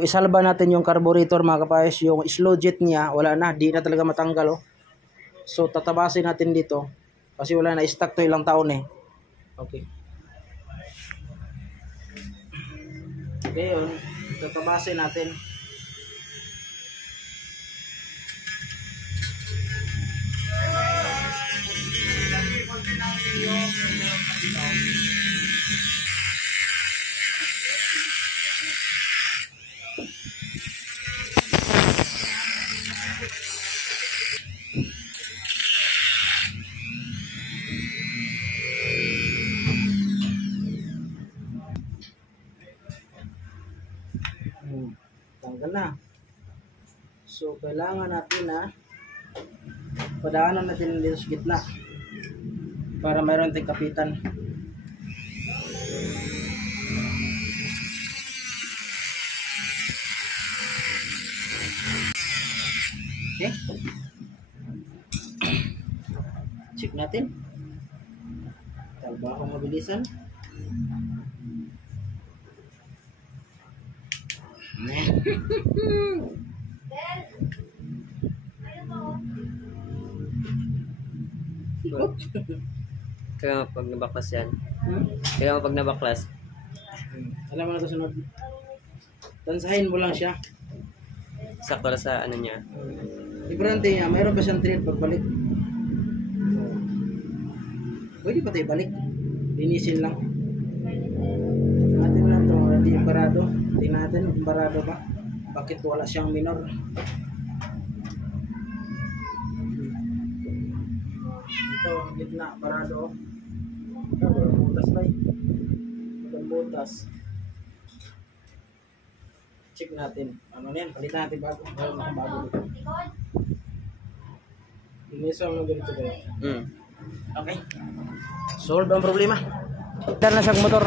So isalba natin yung carburetor mga kapayos. Yung slow jet niya wala na, di na talaga matanggal oh. So tatabasin natin dito kasi wala na, stock to ilang taon eh. Okay. Ngayon, tatabasin natin. Tanggal na. So kailangan natin na padaanan natin dito sa gitna para mayroon tayong kapitan. Okay. Check natin. Trabaho mabilisan. Kaya pag nabaklas yan. Kaya pag nabaklas. Alam mo na ito sunod. Tansahin mo lang siya. Sakto na sa ano niya. Importante niya, mayroon pa siyang thread pagbalik. Pwede pa tayo balik. Linisin lang. Atin lang ito, hindi embarado. Tingnan natin, embarado ba? Bakit wala siyang minor? Ito, gitna, barado. Walang butas ba eh? Walang butas. Check natin. Ano yan? Palitan natin bago. Bago dito. Iniso mo ganito ba? Okay. Solve ang problema. Dahil na siyang motor.